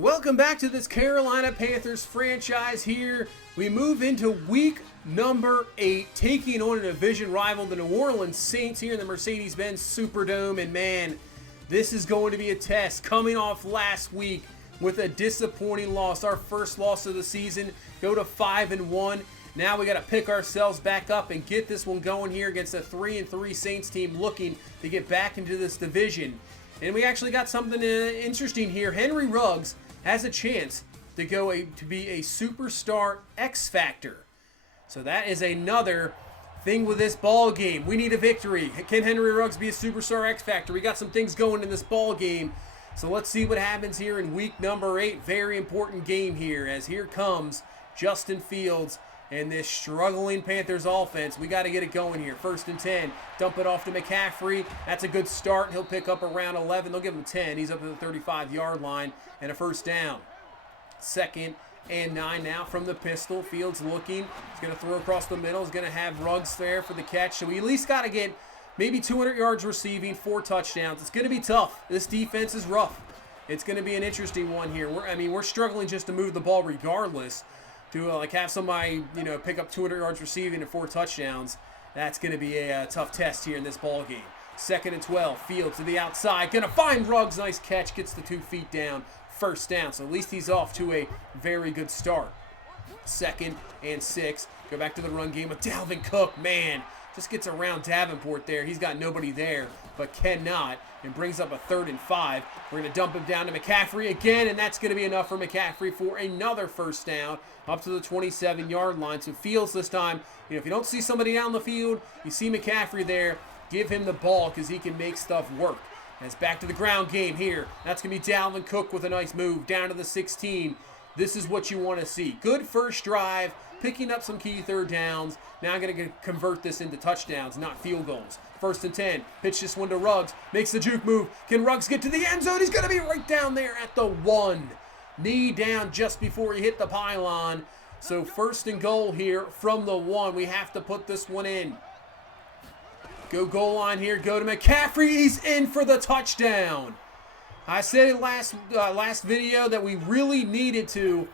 Welcome back to this Carolina Panthers franchise here. We move into week number 8, taking on a division rival, the New Orleans Saints, here in the Mercedes-Benz Superdome. And man, this is going to be a test, coming off last week with a disappointing loss. Our first loss of the season, go to 5-1. Now we got to pick ourselves back up and get this one going here against a 3-3 Saints team looking to get back into this division. And we actually got something interesting here. Henry Ruggs has a chance to to be a superstar X Factor. So that is another thing with this ball game. We need a victory. Can Henry Ruggs be a superstar X Factor? We got some things going in this ball game. So let's see what happens here in week number 8. Very important game here, as here comes Justin Fields and this struggling Panthers offense. We got to get it going here. 1st and 10. Dump it off to McCaffrey. That's a good start. He'll pick up around 11. They'll give him 10. He's up to the 35-yard line and a first down. 2nd and 9 now from the pistol. Fields looking. He's going to throw across the middle. He's going to have Ruggs there for the catch. So we at least got to get maybe 200 yards receiving, 4 touchdowns. It's going to be tough. This defense is rough. It's going to be an interesting one here. We're struggling just to move the ball regardless. To have somebody, pick up 200 yards receiving and 4 touchdowns, that's going to be a tough test here in this ball game. 2nd and 12, Fields to the outside, going to find Ruggs, nice catch, gets the 2 feet down, first down. So at least he's off to a very good start. 2nd and 6, go back to the run game with Dalvin Cook, man. Just gets around Davenport there. He's got nobody there, but cannot, and brings up a 3rd and 5. We're going to dump him down to McCaffrey again, and that's going to be enough for McCaffrey for another first down up to the 27-yard line. So Fields this time, if you don't see somebody down the field, you see McCaffrey there, give him the ball because he can make stuff work. And it's back to the ground game here. That's going to be Dalvin Cook with a nice move down to the 16. This is what you want to see. Good first drive, picking up some key 3rd downs. Now I'm going to convert this into touchdowns, not field goals. 1st and 10. Pitch this one to Ruggs. Makes the juke move. Can Ruggs get to the end zone? He's going to be right down there at the 1. Knee down just before he hit the pylon. So 1st and goal here from the 1. We have to put this one in. Go goal line here. Go to McCaffrey. He's in for the touchdown. I said it last video that we really needed to,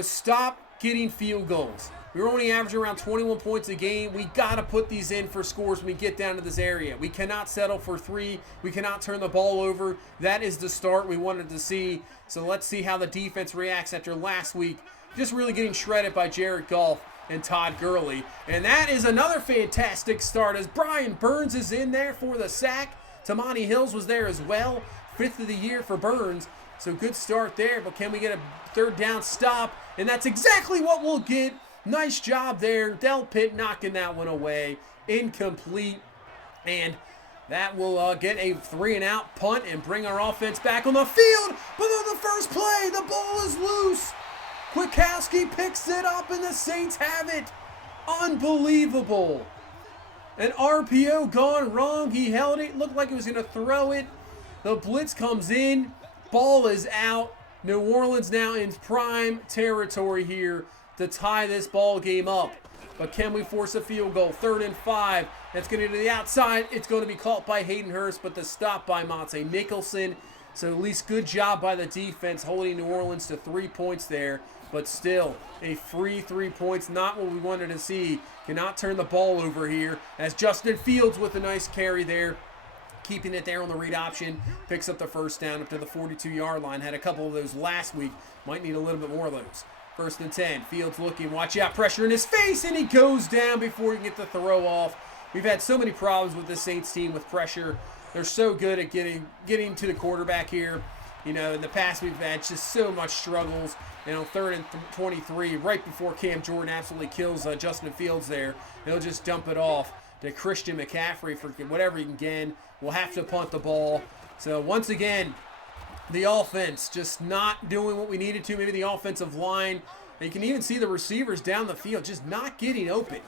stop getting field goals. We were only averaging around 21 points a game. We got to put these in for scores when we get down to this area. We cannot settle for 3. We cannot turn the ball over. That is the start we wanted to see. So let's see how the defense reacts after last week. Just really getting shredded by Jared Goff and Todd Gurley. And that is another fantastic start as Brian Burns is in there for the sack. Tamani Hills was there as well. 5th of the year for Burns. So good start there, but can we get a 3rd down stop? And that's exactly what we'll get. Nice job there. Del Pitt knocking that one away. Incomplete. And that will get a 3-and-out punt and bring our offense back on the field. But on the first play, the ball is loose. Kwiatkowski picks it up and the Saints have it. Unbelievable. An RPO gone wrong. He held it. Looked like he was going to throw it. The blitz comes in. Ball is out. New Orleans now in prime territory here to tie this ball game up. But can we force a field goal? 3rd and 5. That's going to the outside. It's going to be caught by Hayden Hurst, but the stop by Monte Nicholson. So at least good job by the defense holding New Orleans to 3 points there. But still, a free 3 points, not what we wanted to see. Cannot turn the ball over here as Justin Fields with a nice carry there. Keeping it there on the read option. Picks up the first down up to the 42-yard line. Had a couple of those last week. Might need a little bit more of those. 1st and 10. Fields looking. Watch out. Pressure in his face. And he goes down before he can get the throw off. We've had so many problems with this Saints team with pressure. They're so good at getting to the quarterback here. In the past we've had just so much struggles. 3rd and 23. Right before Cam Jordan absolutely kills Justin Fields there. They'll just dump it off to Christian McCaffrey for whatever he can get. We'll have to punt the ball. So once again, the offense just not doing what we needed to. Maybe the offensive line. You can even see the receivers down the field just not getting open.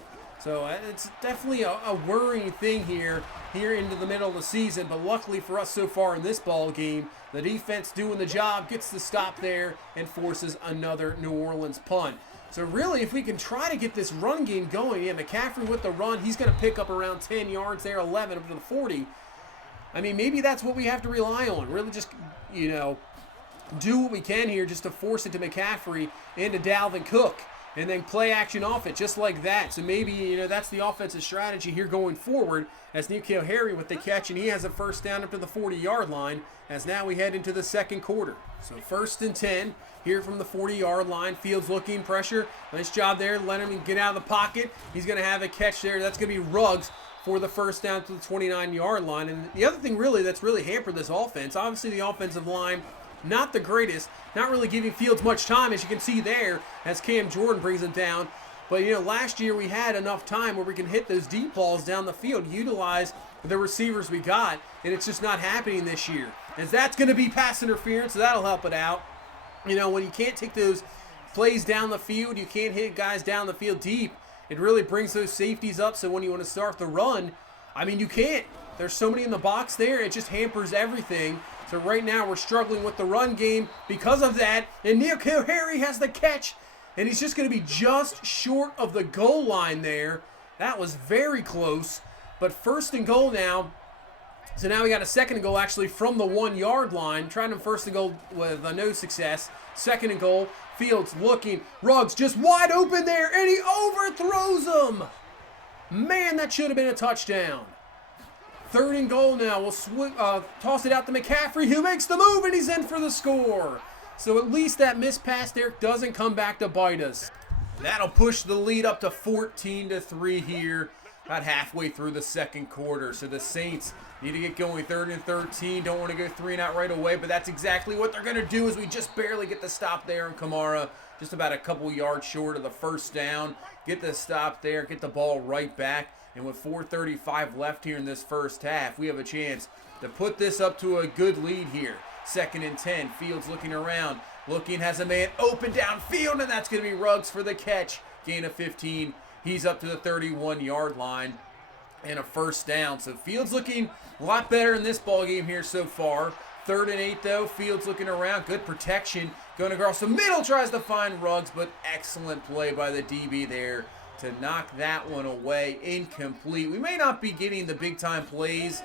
So it's definitely a worrying thing here into the middle of the season. But luckily for us so far in this ball game, the defense doing the job, gets the stop there, and forces another New Orleans punt. So really, if we can try to get this run game going, McCaffrey with the run, he's going to pick up around 10 yards there, 11 up to the 40. I mean, maybe that's what we have to rely on. Really just, do what we can here just to force it to McCaffrey and to Dalvin Cook, and then play action off it just like that. So maybe, that's the offensive strategy here going forward, as N'Keal Harry with the catch, and he has a first down up to the 40-yard line as now we head into the second quarter. So 1st and 10 here from the 40-yard line. Fields looking, pressure. Nice job there. Let him get out of the pocket. He's going to have a catch there. That's going to be Ruggs for the first down to the 29-yard line. And the other thing really that's really hampered this offense, obviously the offensive line, not the greatest, not really giving Fields much time, as you can see there, as Cam Jordan brings him down. But, last year we had enough time where we can hit those deep balls down the field, utilize the receivers we got, and it's just not happening this year. As that's going to be pass interference, so that'll help it out. When you can't take those plays down the field, you can't hit guys down the field deep, it really brings those safeties up, so when you want to start the run, you can't. There's so many in the box there, it just hampers everything. So right now we're struggling with the run game because of that. And N'Keal Harry has the catch, and he's just going to be just short of the goal line there. That was very close. But 1st and goal now. So now we got a 2nd and goal actually from the 1-yard line. Trying to 1st and goal with no success. 2nd and goal. Fields looking. Ruggs just wide open there, and he overthrows him. Man, that should have been a touchdown. 3rd and goal now. We'll toss it out to McCaffrey, who makes the move, and he's in for the score. So at least that missed pass there doesn't come back to bite us. That'll push the lead up to 14-3 here, about halfway through the second quarter. So the Saints need to get going. 3rd and 13. Don't want to go 3 and out right away, but that's exactly what they're going to do, as we just barely get the stop there on Kamara. Just about a couple yards short of the first down. Get the stop there, get the ball right back. And with 4:35 left here in this first half, we have a chance to put this up to a good lead here. 2nd and 10. Fields looking around. Has a man open downfield, and that's going to be Ruggs for the catch. Gain of 15. He's up to the 31-yard line and a first down. So Fields looking a lot better in this ball game here so far. 3rd and 8 though. Fields looking around. Good protection. Going across the middle. Tries to find Ruggs, but excellent play by the DB there to knock that one away. Incomplete. We may not be getting the big-time plays,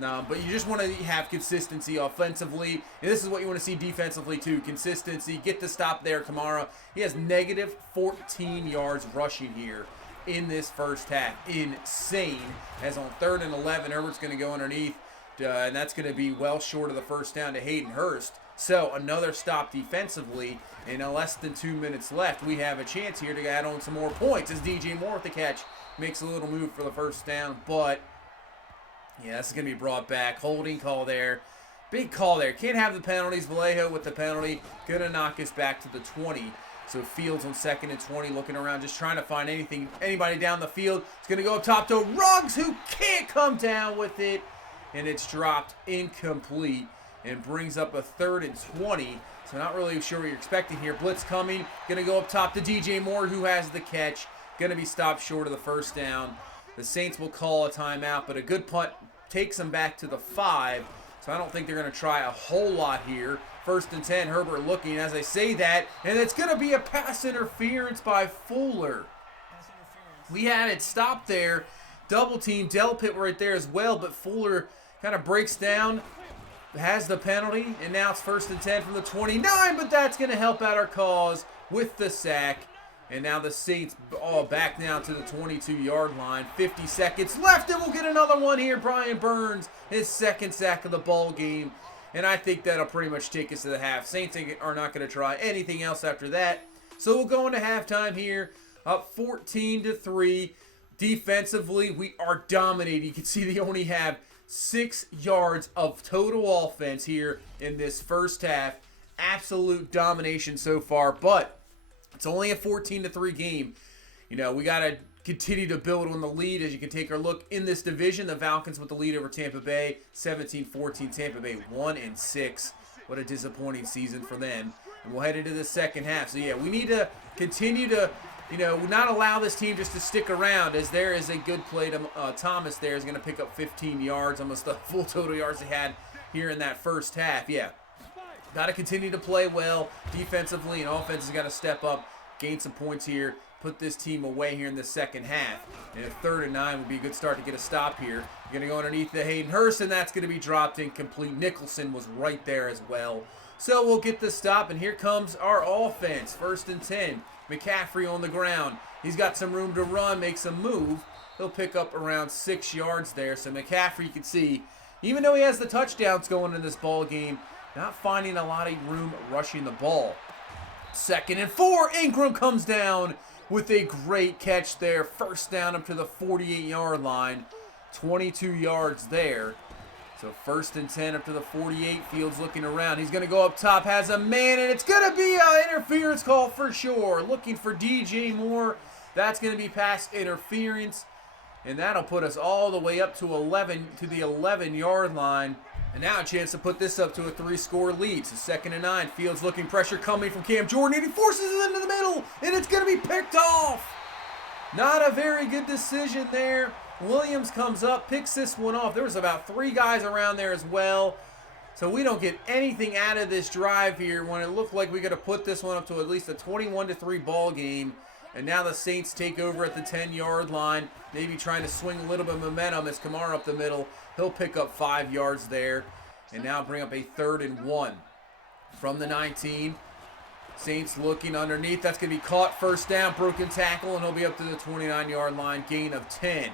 but you just want to have consistency offensively. And this is what you want to see defensively too. Consistency. Get the stop there, Kamara. He has negative 14 yards rushing here in this first half. Insane. As on 3rd and 11, Herbert's going to go underneath, and that's going to be well short of the first down to Hayden Hurst. So another stop defensively, and in less than 2 minutes left, we have a chance here to add on some more points as DJ Moore with the catch makes a little move for the first down. But yeah, this is going to be brought back. Holding call there. Big call there. Can't have the penalties. Vallejo with the penalty. Going to knock us back to the 20. So Fields on 2nd and 20, looking around, just trying to find anybody down the field. It's going to go up top to Ruggs, who can't come down with it. And it's dropped incomplete and brings up a 3rd and 20. So not really sure what you're expecting here. Blitz coming. Going to go up top to DJ Moore, who has the catch. Going to be stopped short of the first down. The Saints will call a timeout, but a good punt takes them back to the 5. So I don't think they're going to try a whole lot here. 1st and 10, Herbert looking as I say that, and it's going to be a pass interference by Fuller. We had it stopped there. Double team, Delpit right there as well, but Fuller kind of breaks down, has the penalty, and now it's 1st and 10 from the 29, but that's going to help out our cause with the sack. And now the Saints all back down to the 22-yard line. 50 seconds left, and we'll get another one here. Brian Burns, his 2nd sack of the ball game. And I think that'll pretty much take us to the half. Saints are not going to try anything else after that. So we'll go into halftime here, up 14-3. Defensively, we are dominating. You can see they only have 6 yards of total offense here in this first half. Absolute domination so far, but it's only a 14-3 game. We got to continue to build on the lead. As you can take a look in this division, the Falcons with the lead over Tampa Bay, 17-14. Tampa Bay 1-6. What a disappointing season for them. And we'll head into the second half. So yeah, we need to continue to, not allow this team just to stick around, as there is a good play to Thomas there is going to pick up 15 yards, almost the full total yards they had here in that first half. Yeah, got to continue to play well defensively, and offense has got to step up, gain some points here, put this team away here in the second half. And a 3rd and 9 would be a good start to get a stop here. You're going to go underneath the Hayden Hurst, and that's going to be dropped incomplete. Nicholson was right there as well. So we'll get the stop, and here comes our offense. 1st and 10. McCaffrey on the ground. He's got some room to run, makes a move. He'll pick up around 6 yards there. So McCaffrey, you can see, even though he has the touchdowns going in this ball game, not finding a lot of room rushing the ball. 2nd and 4. Ingram comes down with a great catch there. 1st down up to the 48-yard line. 22 yards there. So 1st and 10 up to the 48. Fields looking around. He's going to go up top. Has a man, and it's going to be an interference call for sure. Looking for DJ Moore. That's going to be pass interference. And that'll put us all the way up to the 11-yard line. And now a chance to put this up to a 3-score lead. So 2nd and 9. Fields looking, pressure coming from Cam Jordan, and he forces it into the middle, and it's going to be picked off. Not a very good decision there. Williams comes up, picks this one off. There was about 3 guys around there as well. So we don't get anything out of this drive here when it looked like we got to put this one up to at least a 21-3 ball game. And now the Saints take over at the 10-yard line, maybe trying to swing a little bit of momentum as Kamara up the middle. He'll pick up 5 yards there and now bring up a 3rd and 1 from the 19. Saints looking underneath. That's going to be caught. 1st down, broken tackle, and he'll be up to the 29-yard line, gain of 10.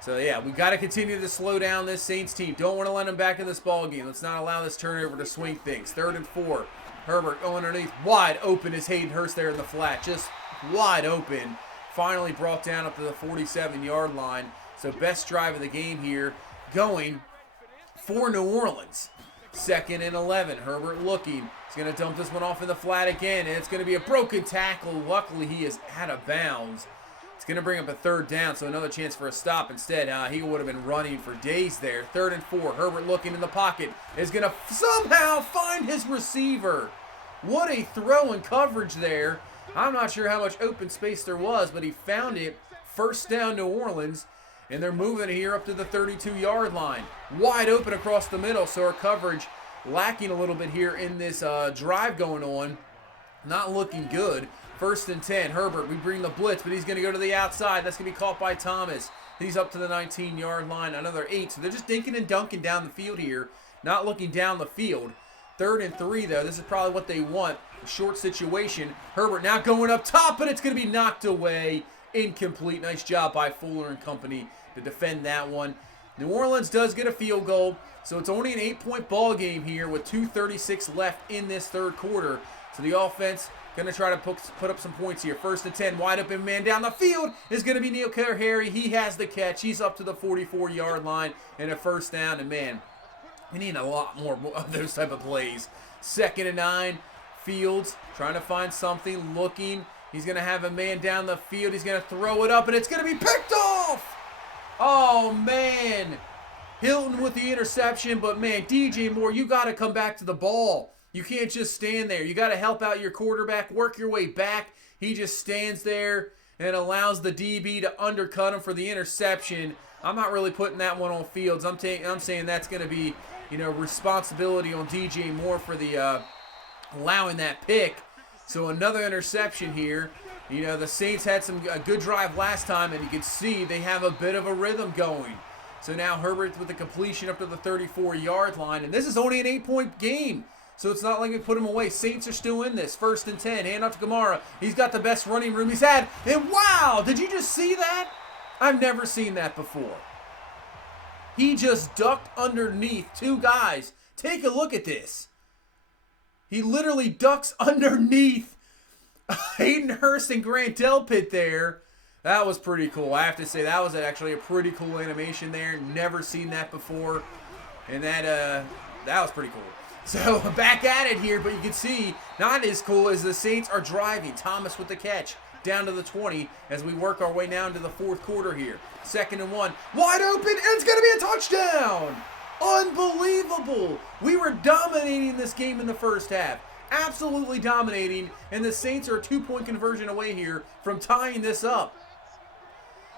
So, yeah, we've got to continue to slow down this Saints team. Don't want to let them back in this ball game. Let's not allow this turnover to swing things. 3rd and 4. Herbert going underneath. Wide open is Hayden Hurst there in the flat. Just wide open. Finally brought down up to the 47-yard line. So best drive of the game here going for New Orleans. 2nd and 11. Herbert looking. He's going to dump this one off in the flat again, and it's going to be a broken tackle. Luckily, he is out of bounds. It's going to bring up a 3rd down, so another chance for a stop. Instead, he would have been running for days there. 3rd and 4. Herbert looking in the pocket. Is going to somehow find his receiver. What a throw and coverage there. I'm not sure how much open space there was, but he found it. 1st down, New Orleans. And they're moving it here up to the 32-yard line. Wide open across the middle, so our coverage lacking a little bit here in this drive going on. Not looking good. 1st and 10. Herbert, we bring the blitz, but he's going to go to the outside. That's going to be caught by Thomas. He's up to the 19-yard line. Another 8. So they're just dinking and dunking down the field here. Not looking down the field. 3rd and 3, though. This is probably what they want. A short situation. Herbert now going up top, but it's going to be knocked away. Incomplete. Nice job by Fuller and company to defend that one. New Orleans does get a field goal, so it's only an 8-point ball game here with 2:36 left in this 3rd quarter. So the offense going to try to put up some points here. 1st and 10, wide open man down the field is going to be Neil Harry. He has the catch. He's up to the 44-yard line and a 1st down. And man, we need a lot more of those type of plays. 2nd and 9, Fields trying to find something, looking. He's going to have a man down the field. He's going to throw it up, and it's going to be picked off. Oh, man. Hilton with the interception, but, man, DJ Moore, you got to come back to the ball. You can't just stand there. You got to help out your quarterback, work your way back. He just stands there and allows the DB to undercut him for the interception. I'm not really putting that one on Fields. I'm saying that's going to be, responsibility on DJ Moore for the allowing that pick. So another interception here. The Saints had a good drive last time, and you can see they have a bit of a rhythm going. So now Herbert with the completion up to the 34-yard line, and this is only an 8-point game. So it's not like we put him away. Saints are still in this. 1st and 10. Hand off to Kamara. He's got the best running room he's had. And wow, did you just see that? I've never seen that before. He just ducked underneath 2 guys. Take a look at this. He literally ducks underneath Hayden Hurst and Grant Delpit there. That was pretty cool. I have to say, that was actually a pretty cool animation there. Never seen that before. And that was pretty cool. So back at it here, but you can see not as cool as the Saints are driving. Thomas with the catch down to the 20 as we work our way now into the 4th quarter here. 2nd and 1. Wide open, and it's going to be a touchdown. Unbelievable. We were dominating this game in the first half. Absolutely dominating. And the Saints are a 2-point conversion away here from tying this up.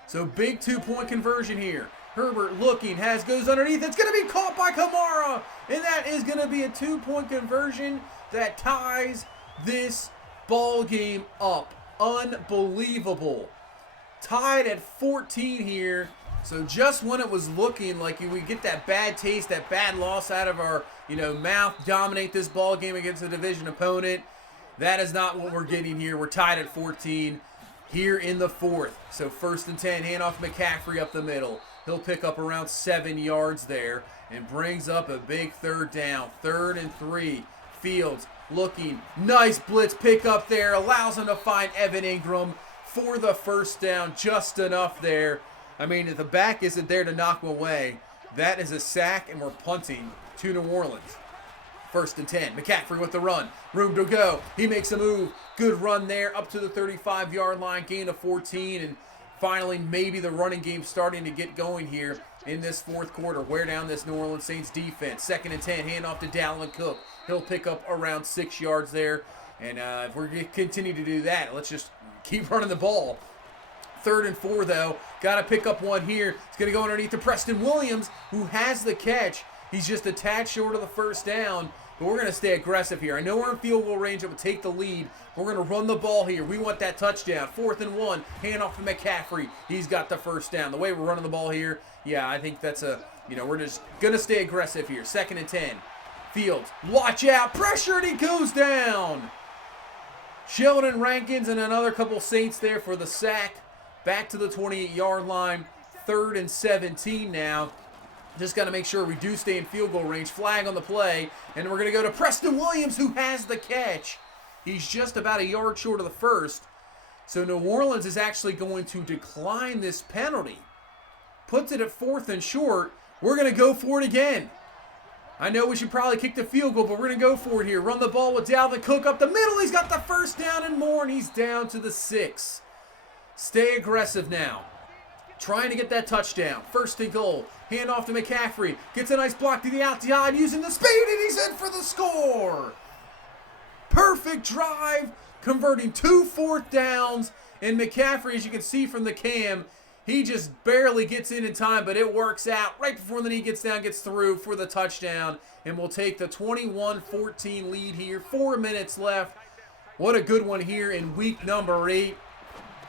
So big 2-point conversion here. Herbert looking, goes underneath. It's going to be caught by Kamara. And that is going to be a 2-point conversion that ties this ball game up. Unbelievable. Tied at 14 here So just when it was looking like we get that bad taste, that bad loss out of our, mouth, dominate this ball game against a division opponent, that is not what we're getting here. We're tied at 14 here in the fourth. So 1st and 10, handoff McCaffrey up the middle. He'll pick up around 7 yards there and brings up a big 3rd down. 3rd and 3. Fields looking. Nice blitz pick up there. Allows him to find Evan Ingram for the 1st down. Just enough there. I mean, if the back isn't there to knock him away, that is a sack, and we're punting to New Orleans. 1st and 10. McCaffrey with the run. Room to go. He makes a move. Good run there up to the 35-yard line. Gain of 14. And finally, maybe the running game starting to get going here in this 4th quarter. Wear down this New Orleans Saints defense. 2nd and 10. Handoff to Dalvin Cook. He'll pick up around 6 yards there. And if we're going to continue to do that, let's just keep running the ball. 3rd and 4, though. Got to pick up one here. It's going to go underneath to Preston Williams, who has the catch. He's just a tad short of the 1st down. But we're going to stay aggressive here. I know we're in field goal range. It would take the lead. We're going to run the ball here. We want that touchdown. 4th and 1. Hand off to McCaffrey. He's got the 1st down. The way we're running the ball here, yeah, I think that's we're just going to stay aggressive here. 2nd and 10. Fields, watch out. Pressure, and he goes down. Sheldon Rankins and another couple Saints there for the sack. Back to the 28-yard line. 3rd and 17 now. Just got to make sure we do stay in field goal range. Flag on the play. And we're going to go to Preston Williams, who has the catch. He's just about a yard short of the 1st. So New Orleans is actually going to decline this penalty. Puts it at 4th and short. We're going to go for it again. I know we should probably kick the field goal, but we're going to go for it here. Run the ball with Dalvin Cook up the middle. He's got the 1st down and more, and he's down to the 6. Stay aggressive now. Trying to get that touchdown. 1st and goal. Hand off to McCaffrey. Gets a nice block to the outside using the speed, and he's in for the score. Perfect drive, converting 2 4th downs. And McCaffrey, as you can see from the cam, he just barely gets in time, but it works out. Right before the knee gets down, gets through for the touchdown. And we'll take the 21-14 lead here. 4 minutes left. What a good one here in week number 8.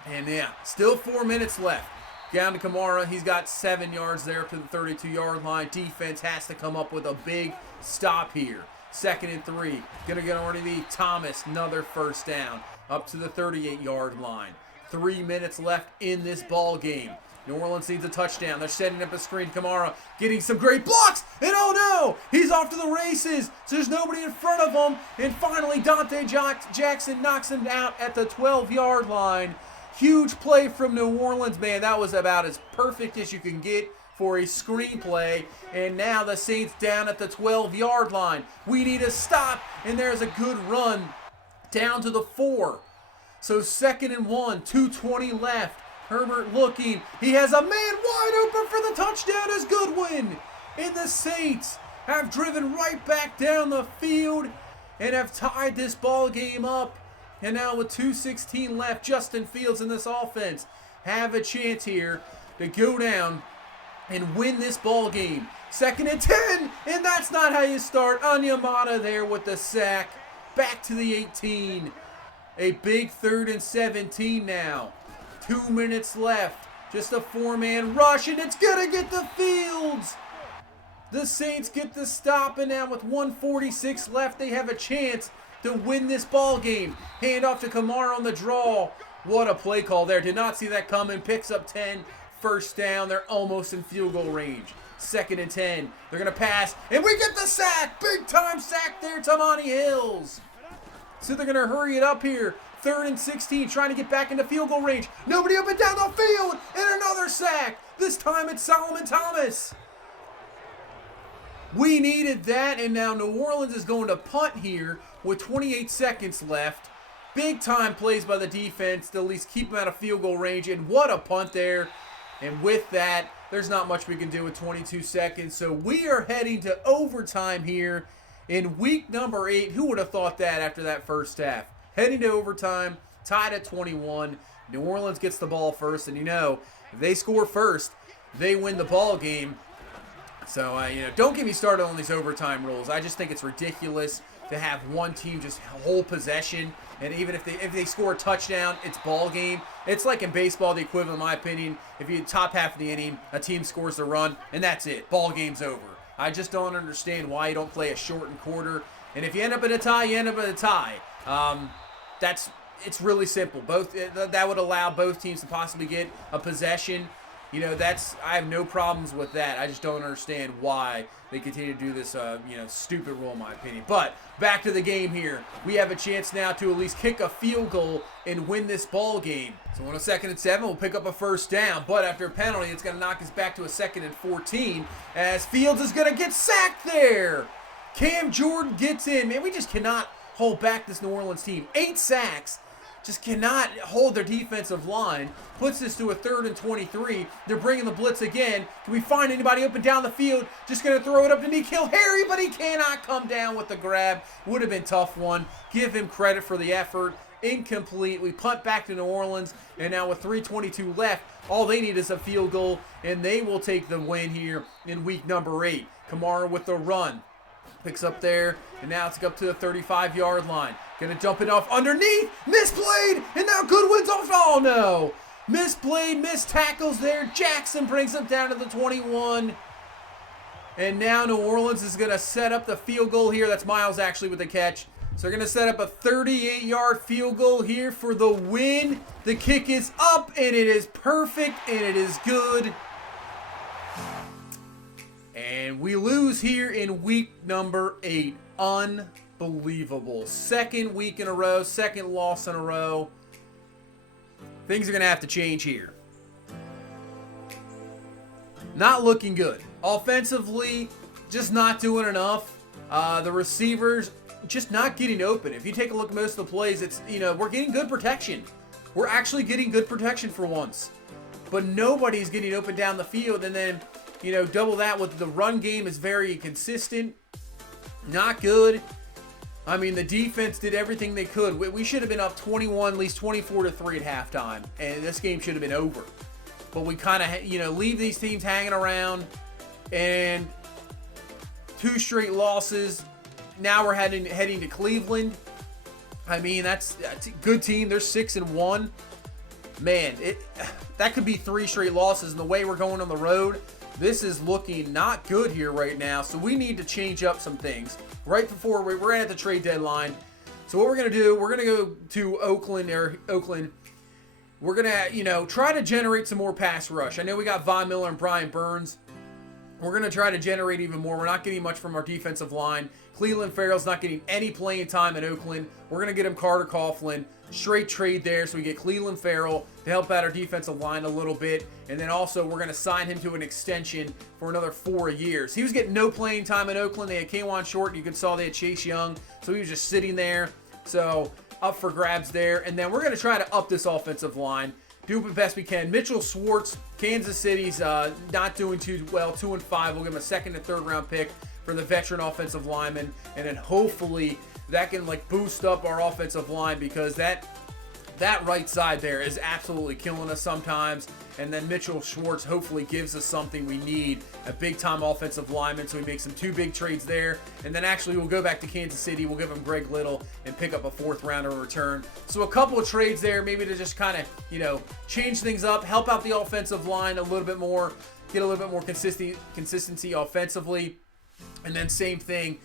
And yeah, still 4 minutes left. Down to Kamara. He's got 7 yards there up to the 32-yard line. Defense has to come up with a big stop here. 2nd and 3. Going to get underneath Thomas. Another 1st down. Up to the 38-yard line. 3 minutes left in this ball game. New Orleans needs a touchdown. They're setting up a screen. Kamara getting some great blocks. And oh no! He's off to the races. So there's nobody in front of him. And finally, Dante Jackson knocks him out at the 12-yard line. Huge play from New Orleans, man. That was about as perfect as you can get for a screenplay. And now the Saints down at the 12-yard line. We need a stop, and there's a good run down to the 4. So 2nd and 1, 2:20 left. Herbert looking. He has a man wide open for the touchdown as Goodwin. And the Saints have driven right back down the field and have tied this ball game up. And now with 2:16 left, Justin Fields in this offense have a chance here to go down and win this ball game. 2nd and 10, and that's not how you start. Onyemata there with the sack. Back to the 18. A big 3rd and 17 now. 2 minutes left. Just a 4-man rush, and it's going to get to Fields. The Saints get the stop, and now with 1:46 left, they have a chance to win this ball game. Hand off to Kamara on the draw. What a play call there. Did not see that coming. Picks up 10. 1st down. They're almost in field goal range. 2nd and 10. They're going to pass. And we get the sack. Big time sack there, Tamani Hills. So they're going to hurry it up here. 3rd and 16. Trying to get back into field goal range. Nobody up and down the field. And another sack. This time it's Solomon Thomas. We needed that, and now New Orleans is going to punt here with 28 seconds left. Big time plays by the defense to at least keep them out of field goal range, and what a punt there. And with that, there's not much we can do with 22 seconds. So we are heading to overtime here in week number 8. Who would have thought that after that first half? Heading to overtime, tied at 21. New Orleans gets the ball first, and if they score first, they win the ball game. So, don't get me started on these overtime rules. I just think it's ridiculous. to have one team just hold possession, and even if they score a touchdown, it's ball game. It's like in baseball, the equivalent, in my opinion. If you top half of the inning, a team scores the run, and that's it. Ball game's over. I just don't understand why you don't play a shortened quarter. And if you end up in a tie, you end up in a tie. It's really simple. That would allow both teams to possibly get a possession. You know, I have no problems with that. I just don't understand why they continue to do this, stupid rule, in my opinion. But back to the game here. We have a chance now to at least kick a field goal and win this ball game. So on a 2nd and 7, we'll pick up a first down. But after a penalty, it's going to knock us back to a 2nd and 14 as Fields is going to get sacked there. Cam Jordan gets in. Man, we just cannot hold back this New Orleans team. 8 sacks. Just cannot hold their defensive line. Puts this to a 3rd and 23. They're bringing the blitz again. Can we find anybody up and down the field? Just going to throw it up to N'Keal Harry, but he cannot come down with the grab. Would have been a tough one. Give him credit for the effort. Incomplete. We punt back to New Orleans, and now with 3:22 left, all they need is a field goal, and they will take the win here in week number 8. Kamara with the run. Picks up there, and now it's up to the 35-yard line. Gonna jump it off underneath, misplayed, and now Goodwin's off. Oh no! Misplayed, missed tackles there. Jackson brings him down to the 21. And now New Orleans is gonna set up the field goal here. That's Miles actually with the catch. So they're gonna set up a 38-yard field goal here for the win. The kick is up, and it is perfect, and it is good. And we lose here in week number 8. Unbelievable. 2nd week in a row, 2nd loss in a row. Things are going to have to change here. Not looking good. Offensively, just not doing enough. The receivers just not getting open. If you take a look at most of the plays, we're getting good protection. We're actually getting good protection for once. But nobody's getting open down the field, and then double that with the run game is very inconsistent. Not good. I mean, the defense did everything they could. We should have been up 21, at least 24-3 at halftime, and this game should have been over. But we kind of, leave these teams hanging around, and 2 straight losses. Now we're heading to Cleveland. I mean, that's a good team. They're 6-1. Man, that could be 3 straight losses, and the way we're going on the road, this is looking not good here right now, so we need to change up some things. Right before we're at the trade deadline. So what we're going to do, we're going to go to Oakland. We're going to, try to generate some more pass rush. I know we got Von Miller and Brian Burns. We're going to try to generate even more. We're not getting much from our defensive line. Cleveland Farrell's not getting any playing time in Oakland. We're going to get him Carter Coughlin. Straight trade there, so we get Cleveland Farrell to help out our defensive line a little bit. And then also we're going to sign him to an extension for another 4 years. He was getting no playing time in Oakland. They had K'Wan Short. You could saw they had Chase Young. So he was just sitting there. So up for grabs there. And then we're going to try to up this offensive line. Do the best we can. Mitchell Schwartz, Kansas City's not doing too well. 2-5. We'll give him a 2nd and 3rd round pick for the veteran offensive lineman. And then hopefully that can boost up our offensive line, because that right side there is absolutely killing us sometimes. And then Mitchell Schwartz hopefully gives us something we need, a big-time offensive lineman, so we make some 2 big trades there. And then actually we'll go back to Kansas City. We'll give him Greg Little and pick up a 4th rounder in return. So a couple of trades there, maybe to just kind of, change things up, help out the offensive line a little bit more, get a little bit more consistency offensively. And then same thing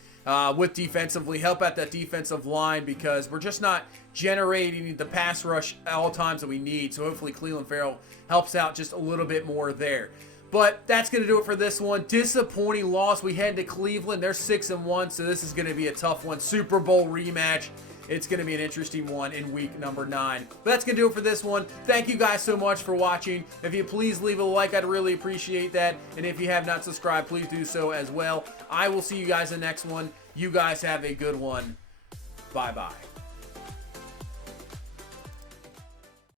with defensively, help out that defensive line, because we're just not generating the pass rush at all times that we need. So hopefully Cleveland Farrell helps out just a little bit more there. But that's going to do it for this one. Disappointing loss. We head to Cleveland. They're 6-1, so this is going to be a tough one. Super Bowl rematch. It's going to be an interesting one in week number 9. But that's going to do it for this one. Thank you guys so much for watching. If you please leave a like, I'd really appreciate that. And if you have not subscribed, please do so as well. I will see you guys in the next one. You guys have a good one. Bye-bye.